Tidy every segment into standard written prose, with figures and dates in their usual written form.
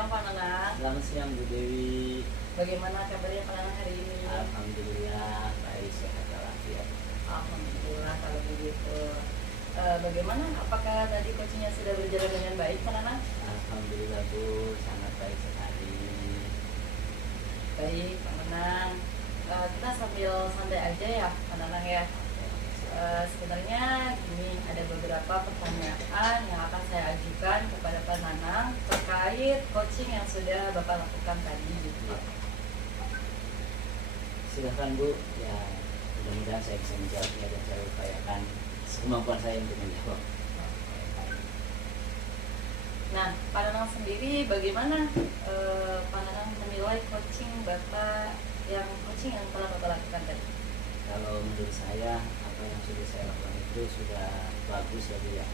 siang Pak Nanang. Selamat siang Bu Dewi. Bagaimana kabarnya Pak Nanang hari ini? Alhamdulillah baik, sehat walafiat. Alhamdulillah kalau begitu. Bagaimana? Apakah tadi coachingnya sudah berjalan dengan baik Pak Nanang? Alhamdulillah Bu, sangat baik sekali. Baik Pak Nanang. Kita sambil santai aja ya Pak Nanang ya. Sebenarnya gini, ada beberapa pertanyaan yang akan saya ajukan kepada Pak Nanang terkait coaching yang sudah Bapak lakukan tadi gitu. Silahkan Bu, ya mudah-mudahan saya bisa menjawabnya dan saya upayakan kemampuan saya untuk menjawab. Nah, Pak Nanang sendiri bagaimana Pak Nanang menilai coaching Bapak yang telah Bapak lakukan tadi? Kalau menurut saya apa yang sudah saya lakukan itu sudah bagus ya Bu ya.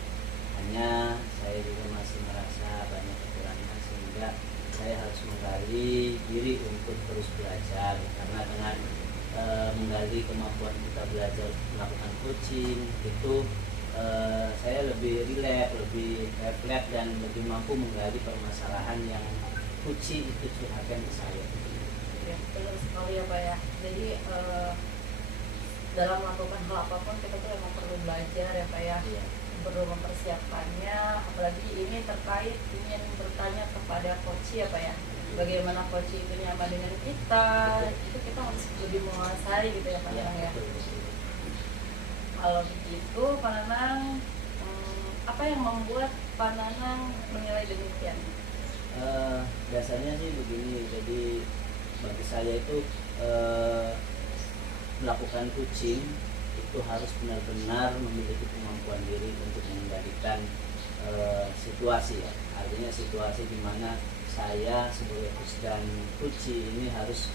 Hanya saya juga masih merasa banyak kekurangan sehingga saya harus menggali diri untuk terus belajar, karena dengan menggali kemampuan kita belajar melakukan coaching itu saya lebih rileks, lebih refleks dan lebih mampu menggali permasalahan yang coaching itu curhatkan ke saya. Ya, benar sekali ya Pak ya. Jadi dalam melakukan hal apapun kita tuh memang perlu belajar ya Pak ya. Iya. Perlu mempersiapkannya, apalagi ini terkait ingin bertanya kepada coach ya Pak ya. Bagaimana coach itu nyaman dengan kita, itu kita harus lebih menguasai gitu ya Pak Iya, Nanang ya. betul. Kalau begitu Pak Nanang, apa yang membuat Pak Nanang menilai demikian? Dasarnya sih begini, jadi bagi saya itu melakukan coaching itu harus benar-benar memiliki kemampuan diri untuk mengendalikan situasi ya. Artinya situasi di mana saya sebagai coach dan coach ini harus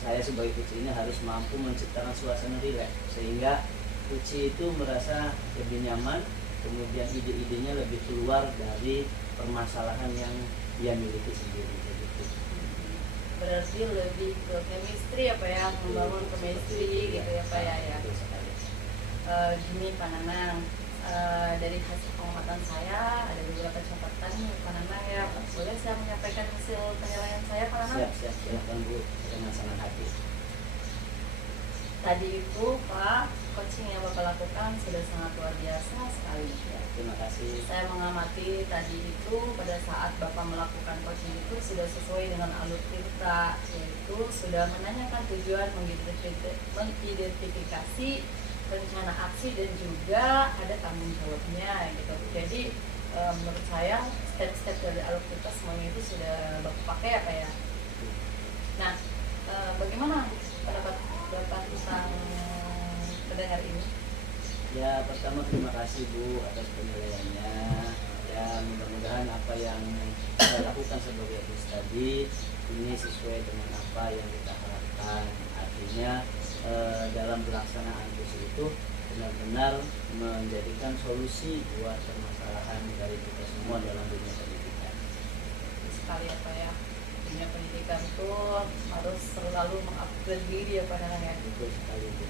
saya sebagai coach ini harus mampu menciptakan suasana rileks sehingga coach itu merasa lebih nyaman, kemudian ide-idenya lebih keluar dari permasalahan yang dia miliki sendiri. Berarti lebih ke chemistry apa ya, membangun chemistry gitu ya Pak ya. Gini Pak Nanang, dari hasil pengamatan saya ada beberapa catatan nih Pak Nanang ya. Boleh saya menyampaikan hasil penilaian saya Pak Nanang? Siap, silakan Bu, dengan senang hati. Tadi itu Pak, coaching yang Bapak lakukan sudah sangat luar biasa sekali ya. Terima kasih. Saya mengamati tadi itu pada saat Bapak melakukan coaching itu sudah sesuai dengan alur kita, yaitu sudah menanyakan tujuan, mengidentifikasi rencana aksi dan juga ada tanggung jawabnya gitu. Jadi menurut saya step-step dari alur kita semuanya itu sudah Bapak pakai ya Pak ya. Nah, bagaimana pendapat Bapak tentang pendengar ini? Ya, pertama terima kasih Bu atas penilaiannya. Ya, mudah-mudahan apa yang saya lakukan sebagai coach tadi ini sesuai dengan apa yang kita harapkan. Artinya dalam pelaksanaan coach itu benar-benar menjadikan solusi buat permasalahan dari kita semua dalam dunia pendidikan. Sekali apa ya, dunia pendidikan tuh harus selalu mengupgrade diri ya Pak Nanang ya. Betul sekali Bu.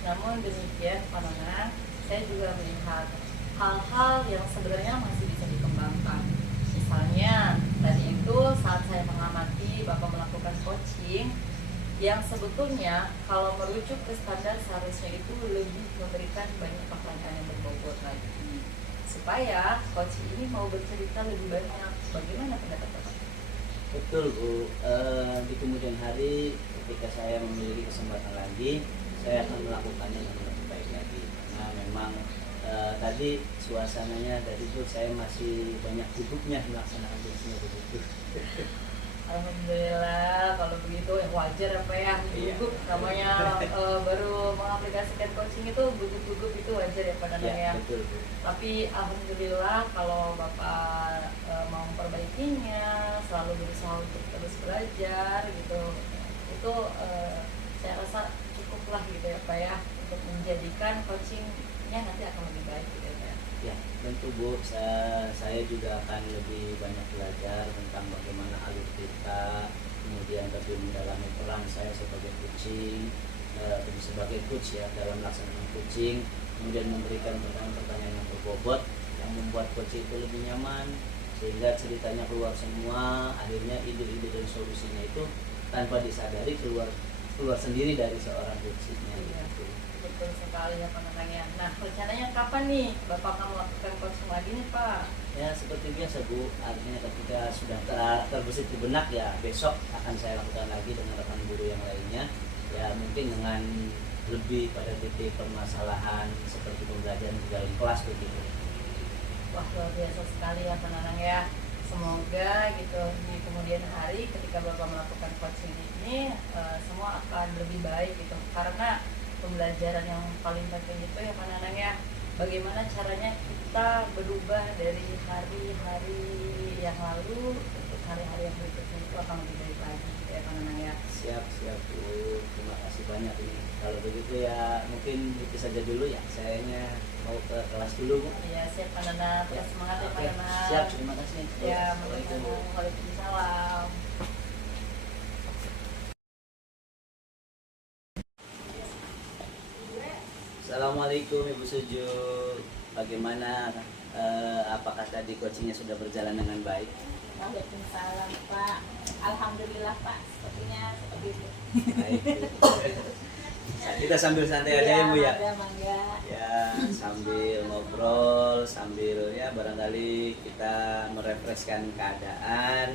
Namun demikian Pak Nanang, saya juga melihat hal-hal yang sebenarnya masih bisa dikembangkan. Misalnya tadi itu saat saya mengamati Bapak melakukan coaching yang sebetulnya kalau merujuk ke standar seharusnya itu lebih memberikan banyak pertanyaan yang berbobot lagi supaya coach ini mau bercerita lebih banyak. Bagaimana pendapat Bapak? Betul Bu, di kemudian hari ketika saya memiliki kesempatan lagi, saya akan melakukannya dengan lebih baik lagi, karena memang tadi suasananya dari itu saya masih banyak sibuknya melaksanakan tugasnya begitu. Alhamdulillah kalau begitu ya wajar apa ya, gugup namanya baru mengaplikasikan coaching itu gugup-gugup itu wajar ya Pak Nanang ya. Betul Bu. Tapi alhamdulillah kalau Bapak mau memperbaikinya, selalu berusaha untuk terus belajar gitu, itu saya rasa cukuplah gitu ya Pak ya, untuk menjadikan coachingnya nanti akan lebih baik gitu ya Pak ya. Ya, tentu Bu, saya juga akan lebih banyak belajar tentang bagaimana alur kita, kemudian lebih mendalami peran saya sebagai coaching, sebagai coach ya dalam melaksanakan coaching, kemudian memberikan pertanyaan-pertanyaan yang berbobot yang membuat coach itu lebih nyaman, sehingga ceritanya keluar semua, akhirnya ide-ide dan solusinya itu tanpa disadari keluar sendiri dari seorang coachingnya. Iya. Gitu. Betul sekali ya penangannya. Nah, rencananya kapan nih Bapak akan melakukan coaching lagi nih Pak? Ya seperti biasa Bu, artinya ketika sudah terbesit di benak ya besok akan saya lakukan lagi dengan rekan guru yang lainnya. Ya mungkin dengan lebih pada titik permasalahan seperti pembelajaran di dalam kelas begitu. Wah, luar biasa sekali ya penanang ya. Semoga gitu di kemudian hari ketika Bapak melakukan coaching ini semua akan lebih baik gitu. Karena pembelajaran yang paling penting itu ya penanang ya, bagaimana caranya kita berubah dari hari-hari yang lalu untuk hari-hari yang berikutnya itu akan lebih baik lagi gitu ya penanang ya. Siap Bu, terima kasih banyak ini. Kalau begitu ya mungkin itu saja dulu ya, sayanya mau ke kelas dulu Bu. Iya, siap penanang. Ya, semangat ya Oke, penanang. siap, terima kasih. Ya, Assalamualaikum. Waalaikumsalam. Assalamualaikum Ibu Suju. Bagaimana? Apakah tadi coachingnya sudah berjalan dengan baik? Waalaikumsalam Pak. Alhamdulillah Pak. Sepertinya seperti itu. Baik. Kita sambil santai aja ya Bu ya. Ada mangga. Ya sambil ngobrol, sambil ya barangkali kita merefreshkan keadaan.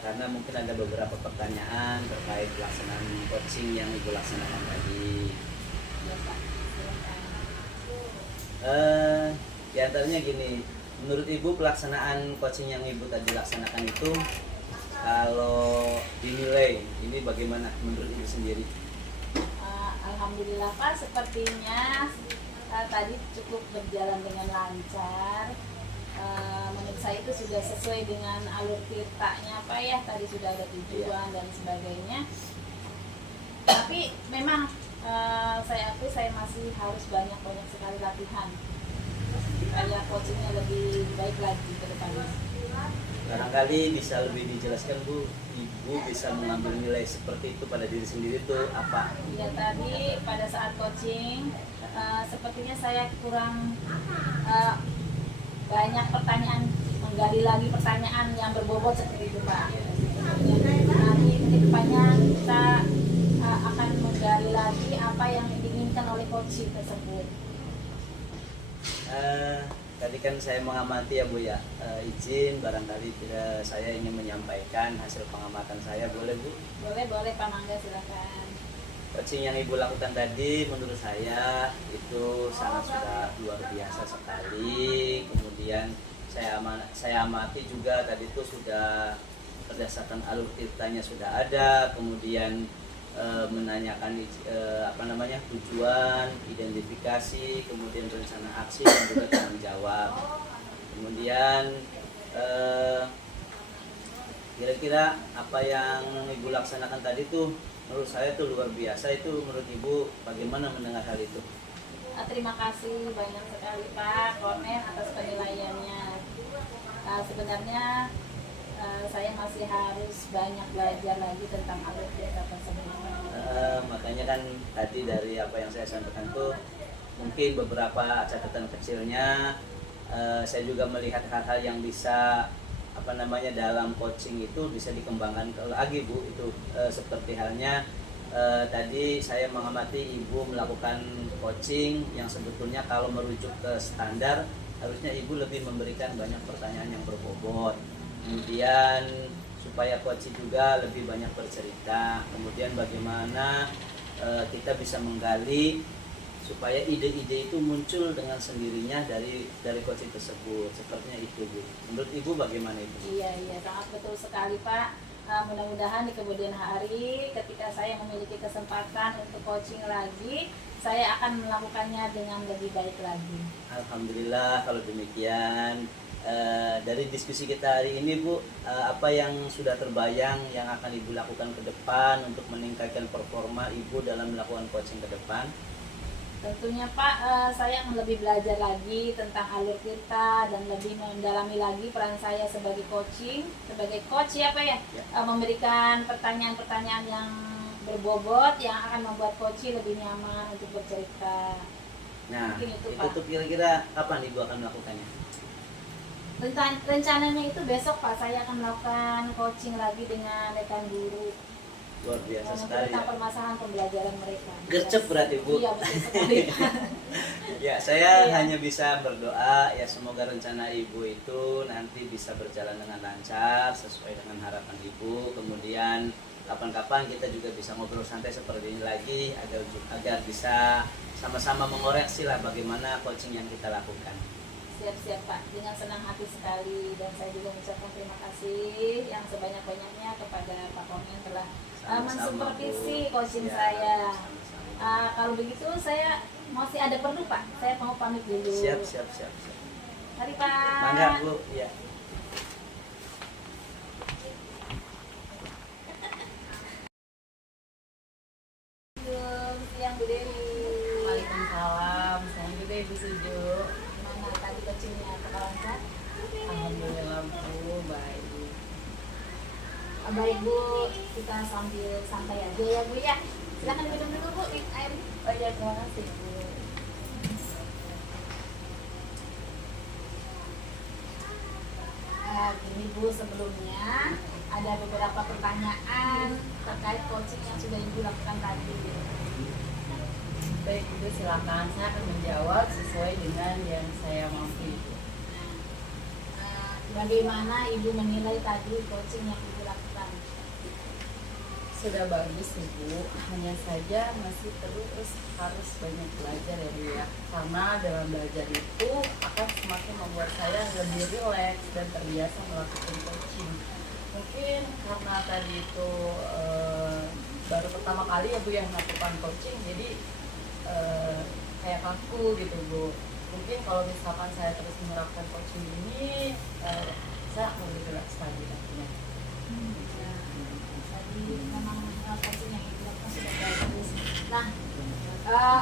Karena mungkin ada beberapa pertanyaan terkait pelaksanaan coaching yang Ibu laksanakan tadi. Ya Pak. Silakan. Di antaranya gini, menurut Ibu pelaksanaan coaching yang Ibu tadi laksanakan itu kalau dinilai ini bagaimana menurut Ibu sendiri? Alhamdulillah Pak. Sepertinya tadi cukup berjalan dengan lancar. Menurut saya itu sudah sesuai dengan alur ceritanya Pak ya. Tadi sudah ada tujuan dan sebagainya. Tapi memang saya masih harus banyak sekali latihan supaya coachingnya lebih baik lagi ke depannya. Barangkali bisa lebih dijelaskan Bu, Ibu bisa mengambil nilai seperti itu pada diri sendiri tuh apa? Ya tadi pada saat coaching sepertinya saya kurang banyak pertanyaan, menggali lagi pertanyaan yang berbobot seperti itu Pak. Nanti ke depannya kita akan menggali lagi apa yang diinginkan oleh coaching tersebut. Tadi kan saya mengamati ya Bu ya, izin barangkali saya ingin menyampaikan hasil pengamatan saya, boleh Bu? Boleh Pak Mangga, silakan. Coaching yang Ibu lakukan tadi menurut saya itu sangat sudah luar biasa sekali. Kemudian saya amati juga tadi itu sudah berdasarkan alur ceritanya sudah ada, kemudian menanyakan tujuan, identifikasi, kemudian rencana aksi dan juga tanggung jawab. Kemudian kira-kira apa yang Ibu laksanakan tadi tuh menurut saya tuh luar biasa. Itu menurut Ibu bagaimana mendengar hal itu? Terima kasih banyak sekali Pak komen atas penilaiannya. Sebenarnya saya masih harus banyak belajar lagi tentang alur cerita tersebut. Makanya kan tadi dari apa yang saya sampaikan tuh mungkin beberapa catatan kecilnya, saya juga melihat hal-hal yang bisa dalam coaching itu bisa dikembangkan lagi Bu. Itu seperti halnya tadi saya mengamati Ibu melakukan coaching yang sebetulnya kalau merujuk ke standar harusnya Ibu lebih memberikan banyak pertanyaan yang berbobot. Kemudian supaya coach juga lebih banyak bercerita, kemudian bagaimana kita bisa menggali supaya ide-ide itu muncul dengan sendirinya dari coach tersebut. Sepertinya itu Bu. Menurut Ibu bagaimana Ibu? Iya sangat betul sekali Pak. Mudah-mudahan di kemudian hari ketika saya memiliki kesempatan untuk coaching lagi, saya akan melakukannya dengan lebih baik lagi. Alhamdulillah kalau demikian. Dari diskusi kita hari ini Bu, apa yang sudah terbayang yang akan Ibu lakukan ke depan untuk meningkatkan performa Ibu dalam melakukan coaching ke depan? Tentunya Pak, saya akan lebih belajar lagi tentang alur kita dan lebih mendalami lagi peran saya sebagai coaching, sebagai coach ya Pak ya, memberikan pertanyaan-pertanyaan yang berbobot yang akan membuat coach lebih nyaman untuk bercerita. Nah, Mungkin itu itu Pak. tuh kira-kira kapan Ibu akan melakukannya? Rencananya itu besok Pak saya akan melakukan coaching lagi dengan rekan guru Luar biasa sekali tentang ya. permasalahan pembelajaran mereka. Gercep berarti Bu. Iya betul sekali. Ya, saya Iya. hanya bisa berdoa ya semoga rencana Ibu itu nanti bisa berjalan dengan lancar sesuai dengan harapan Ibu. Kemudian kapan-kapan kita juga bisa ngobrol santai seperti ini lagi agar bisa sama-sama mengoreksi lah bagaimana coaching yang kita lakukan. Siap-siap Pak, dengan senang hati sekali dan saya juga mengucapkan terima kasih yang sebanyak-banyaknya kepada Pak Kong yang telah Sama-sama, mensupervisi Bu. coaching Ya, saya. sama-sama. Kalau begitu saya masih ada perlu Pak, saya mau pamit dulu. Siap. Mari Pak. Mangga Bu, ya. Siang Bu Dewi. Waalaikumsalam. Saya juga Ibu Suju. Gimana tadi coachingnya lancar? Alhamdulillah Bu, baik. Baik Bu, kita sambil santai aja ya Bu ya. Silakan minum dulu Bu air. Oh iya, terima kasih Bu. Gini Bu, sebelumnya ada beberapa pertanyaan terkait coaching yang sudah Ibu lakukan tadi. Baik Ibu, silakan. Saya akan menjawab sesuai dengan yang saya mampu. Bagaimana Ibu menilai tadi coaching yang Ibu lakukan? Sudah bagus Ibu, hanya saja masih terus harus banyak belajar ya Bu ya. Karena dalam belajar itu akan semakin membuat saya lebih rileks dan terbiasa melakukan coaching. Mungkin karena tadi itu baru pertama kali ya Bu yang melakukan coaching, jadi kayak kaku gitu Bu. Mungkin kalau misalkan saya terus menerapkan coaching ini, saya akan lebih rileks lagi nantinya. Tadi memang coaching yang Ibu lakukan sudah bagus. Nah,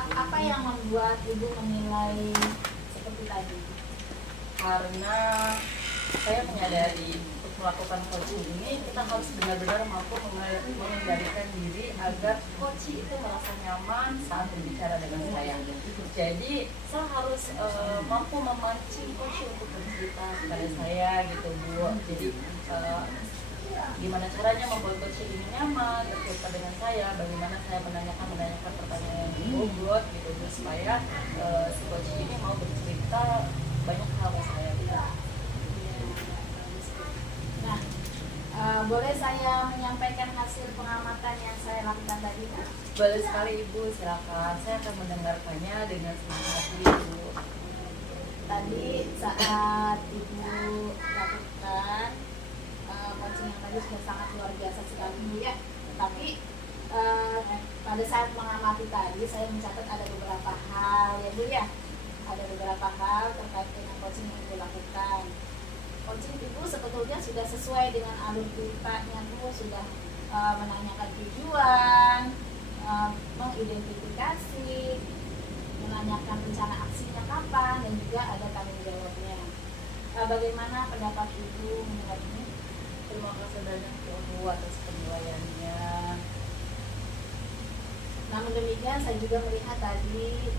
apa yang membuat Ibu menilai seperti tadi? Karena saya menyadari untuk melakukan coaching ini kita harus benar-benar mampu mengendalikan diri agar coach itu merasa nyaman saat berbicara dengan saya. Jadi saya harus mampu memancing coach untuk bercerita kepada saya gitu Bu. Jadi gimana caranya membuat coach ini nyaman bercerita dengan saya, bagaimana saya menanyakan pertanyaan yang bobot gitu Bu, supaya si coach ini mau bercerita banyak hal ke saya gitu. Nah, boleh saya menyampaikan hasil pengamatan yang saya lakukan tadi Pak? Boleh sekali Ibu, silakan. Saya akan mendengarkannya dengan senang hati Ibu. Tadi saat Ibu lakukan coaching yang tadi sudah sangat luar biasa sekali Bu ya. Tapi pada saat mengamati tadi saya mencatat ada beberapa hal ya Bu ya. Ada beberapa hal terkait dengan coaching yang Ibu lakukan. Coaching Ibu sebetulnya sudah sesuai dengan alur ceritanya Bu, sudah menanyakan tujuan, mengidentifikasi, menanyakan rencana aksinya kapan, dan juga ada tanggung jawabnya. Bagaimana pendapat Ibu mengenai ini? Terima kasih banyak Bu atas penilaiannya. Namun demikian saya juga melihat tadi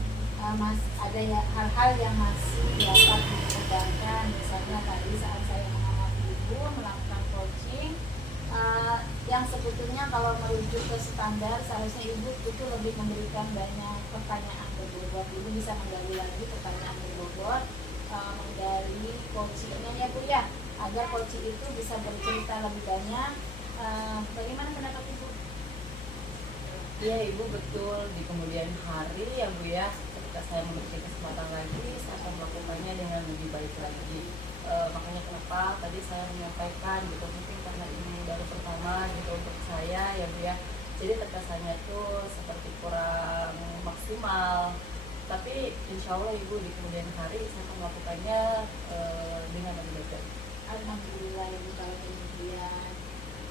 ada ya hal-hal yang masih dapat dikembangkan. Misalnya tadi saat saya mengamati Ibu melakukan coaching, yang sebetulnya kalau merujuk ke standar seharusnya Ibu itu lebih memberikan banyak pertanyaan berbobot. Ibu bisa menggali lagi pertanyaan berbobot, menggali coachingnya ya Bu ya, agar coaching itu bisa bercerita lebih banyak. Bagaimana pendapat Ibu? Iya Ibu, betul. Di kemudian hari ya Bu ya, ketika saya memiliki kesempatan lagi, saya akan melakukannya dengan lebih baik lagi. Makanya kenapa tadi saya menyampaikan gitu, mungkin karena ini baru pertama gitu untuk saya ya Bu ya, jadi terkesannya tuh seperti kurang maksimal. Tapi insya Allah Ibu, di kemudian hari saya akan melakukannya dengan lebih baik. Alhamdulillah Ibu kalau kemudian.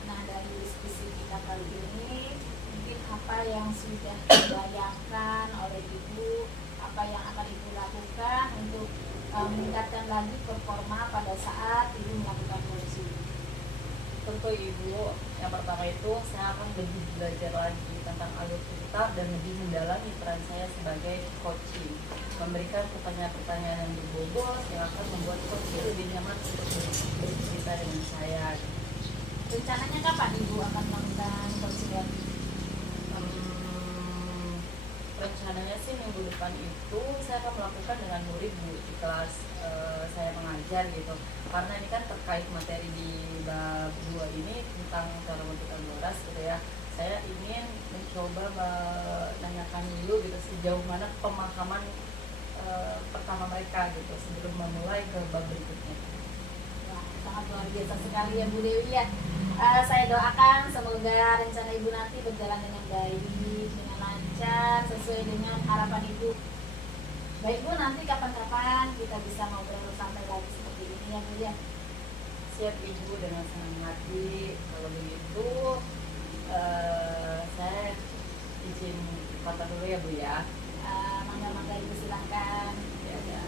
Nah, dari diskusi kita kali ini, mungkin apa yang sudah dibayangkan oleh Ibu, apa yang akan Ibu lakukan untuk meningkatkan lagi performa pada saat Ibu melakukan coaching? tuh Ibu, yang pertama itu saya akan lebih belajar lagi tentang alur cerita dan lebih mendalami peran saya sebagai coaching, memberikan pertanyaan-pertanyaan yang berbobot yang akan membuat coaching lebih nyaman untuk bercerita dengan saya. Rencananya kapan Ibu akan melakukan coaching lagi? Rencananya sih minggu depan itu saya akan melakukan dengan murid Bu di kelas saya mengajar gitu, karena ini kan terkait materi di bab 2 ini tentang cara membentuk boras gitu ya. Saya ingin mencoba menanyakan dulu gitu sejauh mana pemahaman pertama mereka gitu sebelum memulai ke bab berikutnya. Wah, sangat luar biasa sekali ya Bu Dewi ya. Saya doakan semoga rencana Ibu nanti berjalan dengan baik, dengan lancar, sesuai dengan harapan Ibu. Baik Bu, nanti kapan-kapan kita bisa ngobrol santai lagi seperti ini ya Bu ya. Siap Ibu, dengan senang hati. Kalau begitu saya izin foto dulu ya Bu ya. Mangga-mangga Ibu silahkan. Ya, ya.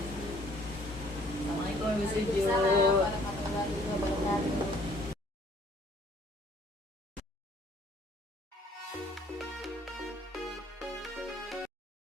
Assalamualaikum Ibu Suju. Waalaikumsalam warahmatullahi wabarakatuh.